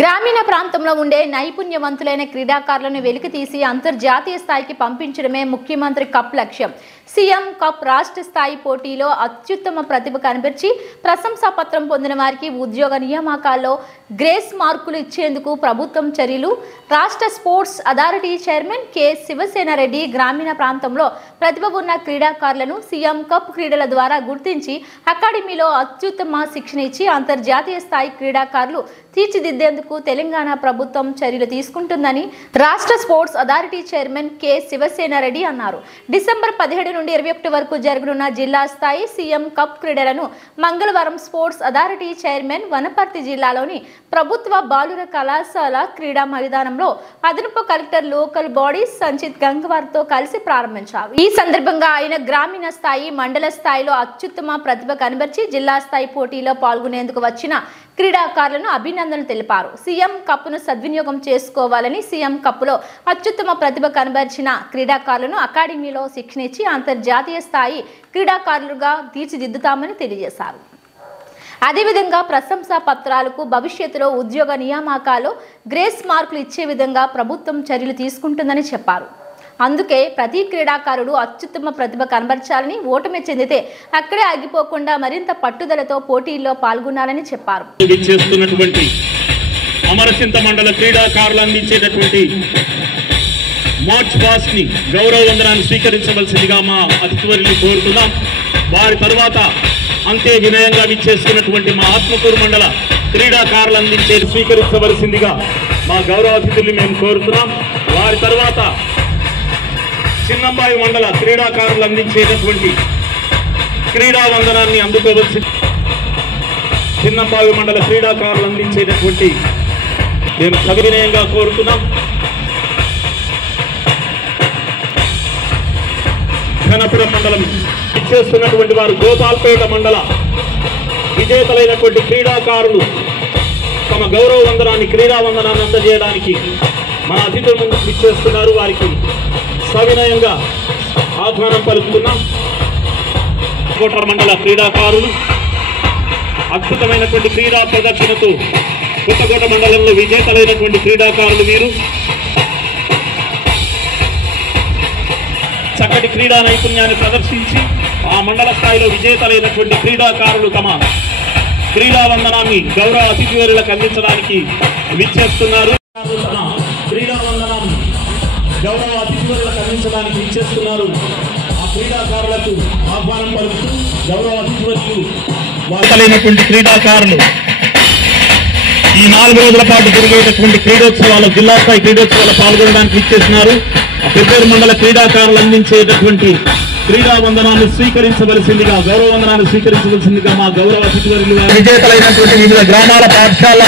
గ్రామీణ ప్రాంతంలో ఉండే నైపుణ్యవంతులైన క్రీడాకారులను వెలికితీసి అంతర్జాతీయ స్థాయికి పంపించడమే ముఖ్యమంత్రి కప్ లక్ష్యం. సీఎం కప్ రాష్ట్ర స్థాయి పోటీలో అత్యుత్తమ ప్రతిభ కనబర్చి ప్రశంసా పత్రం పొందిన వారికి ఉద్యోగ నియామకాల్లో గ్రేస్ మార్కులు ఇచ్చేందుకు ప్రభుత్వం చర్యలు. రాష్ట్ర sports authority chairman K Shiva Sena Reddy గ్రామీణ ప్రాంతంలో ప్రతిభ ఉన్న క్రీడాకారులను సీఎం కప్ క్రీడల ద్వారా గుర్తించి అకాడమీలో అత్యుత్తమ శిక్షణ ఇచ్చి అంతర్జాతీయ స్థాయి క్రీడాకారులు తీర్చిదిద్దేందుకు తెలంగాణ ప్రభుత్వం చర్యలు తీసుకుంటుందని రాష్ట్ర sports authority chairman K Shiva Sena Reddy అన్నారు. డిసెంబర్ 17 నుండి 21 వరకు జరగనున్న జిల్లా స్థాయి సీఎం కప్ క్రీడలను మంగళవారం స్పోర్ట్స్ అథారిటీ చైర్మన్ వనపర్తి జిల్లాలోని ప్రభుత్వ బాలుర కళాశాల క్రీడా మైదానంలో అదనపు కలెక్టర్ లోకల్ బాడీస్ సంచిత్ గంగవార్తో కలిసి ప్రారంభించారు. ఈ సందర్భంగా ఆయన గ్రామీణ స్థాయి మండల స్థాయిలో అత్యుత్తమ ప్రతిభ కనబర్చి జిల్లా స్థాయి పోటీలో పాల్గొనేందుకు వచ్చిన క్రీడాకారులను అభినందనలు తెలిపారు. సీఎం కప్ను సద్వినియోగం చేసుకోవాలని సీఎం కప్లో అత్యుత్తమ ప్రతిభ కనబర్చిన క్రీడాకారులను అకాడమీలో శిక్షణ ఇచ్చి అంతర్జాతీయ స్థాయి క్రీడాకారులుగా తీర్చిదిద్దుతామని తెలియజేశారు. అదేవిధంగా ప్రశంసా పత్రాలకు భవిష్యత్తులో ఉద్యోగ నియామకాల్లో గ్రేస్ మార్కులు ఇచ్చే విధంగా ప్రభుత్వం చర్యలు తీసుకుంటుందని చెప్పారు. అందుకే ప్రతి క్రీడాకారుడు అత్యుత్తమ ప్రతిభ కనబర్చాలని, ఓటమి చెందితే అక్కడే ఆగిపోకుండా మరింత పట్టుదలతో పోటీల్లో పాల్గొనాలని చెప్పారు. అమరసింత మండల క్రీడాకారులు అందించేటటువంటి మార్చ్ పాస్ట్ ని గౌరవ వందనాన్ని స్వీకరించవలసిందిగా మా అతిథులను కోరుతున్నాం. వారి తర్వాత అంతే వినయంగా విచ్చేస్తున్నటువంటి మా ఆత్మకూరు మండల క్రీడాకారులు స్వీకరించవలసిందిగా మా గౌరవ అతిథుల్ని మేము కోరుతున్నాం. వారి తర్వాత చిన్నంబాయి మండల క్రీడాకారులు అందించేటటువంటి క్రీడా వందనాన్ని అందుకోవలసి చిన్నంబాయి మండల క్రీడాకారులు అందించేటటువంటి మేము సవినయంగా కోరుతున్నాం. ఘనపురం మండలం ఇచ్చేస్తున్నటువంటి వారు గోపాల్పేట మండల విజేతలైనటువంటి క్రీడాకారులు తమ గౌరవ వందనాన్ని క్రీడా వందనాన్ని అందజేయడానికి మన అతిథుల ముందుకు ఇచ్చేస్తున్నారు. వారికి సవినయంగా ఆహ్వానం పలుకుతున్నాం. కోట్ల మండల క్రీడాకారులు అద్భుతమైనటువంటి క్రీడా ప్రదర్శనతో కొత్తకోట మండలంలో విజేతలైనటువంటి క్రీడాకారులు వీరు చక్కటి క్రీడా నైపుణ్యాన్ని ప్రదర్శించి ఆ మండల స్థాయిలో విజేతలైనటువంటి క్రీడాకారులు తమ క్రీడా వందనాన్ని గౌరవ అతిథివర్యులకు అందించడానికి విచ్చేస్తున్నారు. క్రీడా వందనాన్ని గౌరవ అతిథివర్యులకు అందించడానికి విచ్చేస్తున్నారు. ఆ క్రీడాకారులకు ఆహ్వానం పలుకుతూ గౌరవ అతిథివర్యులు వారైనటువంటి క్రీడాకారులు ఈ 4 రోజుల పాటు జరిగేటటువంటి క్రీడోత్సవాలు జిల్లా స్థాయి క్రీడోత్సవాలు పాల్గొనడానికి ఇచ్చేస్తున్నారు. పెద్దూరు మండల క్రీడాకారులు అందించేటటువంటి క్రీడా వందనాన్ని స్వీకరించవలసిందిగా గౌరవ వందనాన్ని స్వీకరించవలసిందిగా మా గౌరవ అతిథులు విజేతలైనటువంటి వివిధ గ్రామాల పాఠశాల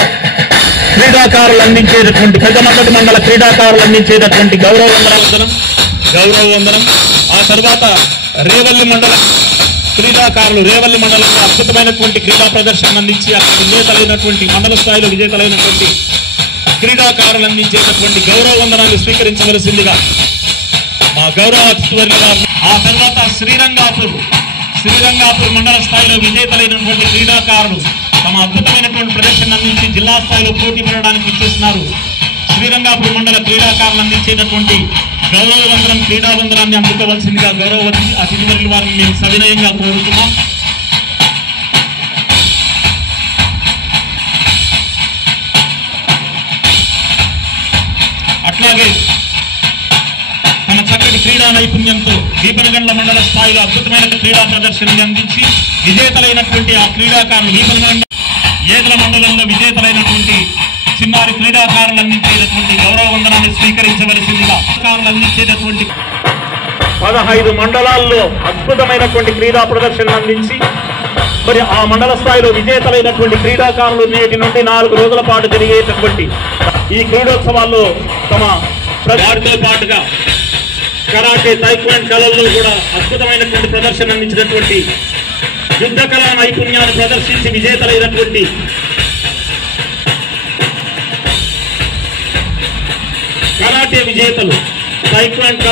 క్రీడాకారులు అందించేటటువంటి పెద్దమండలి మండల క్రీడాకారులు అందించేటటువంటి గౌరవ వందనం. ఆ తర్వాత రేవల్లి మండల క్రీడాకారులు రేవల్లి మండలంలో అద్భుతమైనటువంటి క్రీడా ప్రదర్శన అందించి అక్కడ విజేతలైనటువంటి మండల స్థాయిలో విజేతలైనటువంటి క్రీడాకారులు అందించేటటువంటి గౌరవ వందనాన్ని స్వీకరించవలసిందిగా మా గౌరవ అతిథి. ఆ తర్వాత శ్రీరంగాపూర్ మండల స్థాయిలో విజేతలైనటువంటి క్రీడాకారులు తమ అద్భుతమైనటువంటి ప్రదర్శన అందించి జిల్లా స్థాయిలో పోటీ పడడానికి ఇచ్చేస్తున్నారు. శ్రీరంగాపూర్ మండల క్రీడాకారులు అందించేటటువంటి గౌరవ వందనం క్రీడా వందనాన్ని అందుకోవాల్సిందిగా గౌరవ అతిథి వారిని మేము సవినయంగా కోరుతున్నాం. అట్లాగే తన చక్కటి క్రీడా నైపుణ్యంతో వీపనగండ్ల మండల స్థాయిలో అద్భుతమైన క్రీడా ప్రదర్శనని అందించి విజేతలైనటువంటి ఆ క్రీడాకారులు వీపనగండ్ల ఏదల మండలంలో విజేతలైనటువంటి చిన్నారి క్రీడాకారులు అందించేటటువంటి గౌరవ వందనాన్ని స్వీకరించవలసిందిగా అందించేటటువంటి 15 మండలాల్లో అద్భుతమైనటువంటి క్రీడా ప్రదర్శన అందించి మరి ఆ మండల స్థాయిలో విజేతలైనటువంటి క్రీడాకారులు నేటి నుండి 4 రోజుల పాటు జరిగేటటువంటి ఈ క్రీడోత్సవాల్లో తమ వారితో పాటుగా కరాటే తైక్వాండో కళల్లో కూడా అద్భుతమైనటువంటి ప్రదర్శన అందించినటువంటి యుద్ధ కళా నైపుణ్యాన్ని ప్రదర్శించి విజేతలైనటువంటి కరాటే విజేతలు తైక్వాండో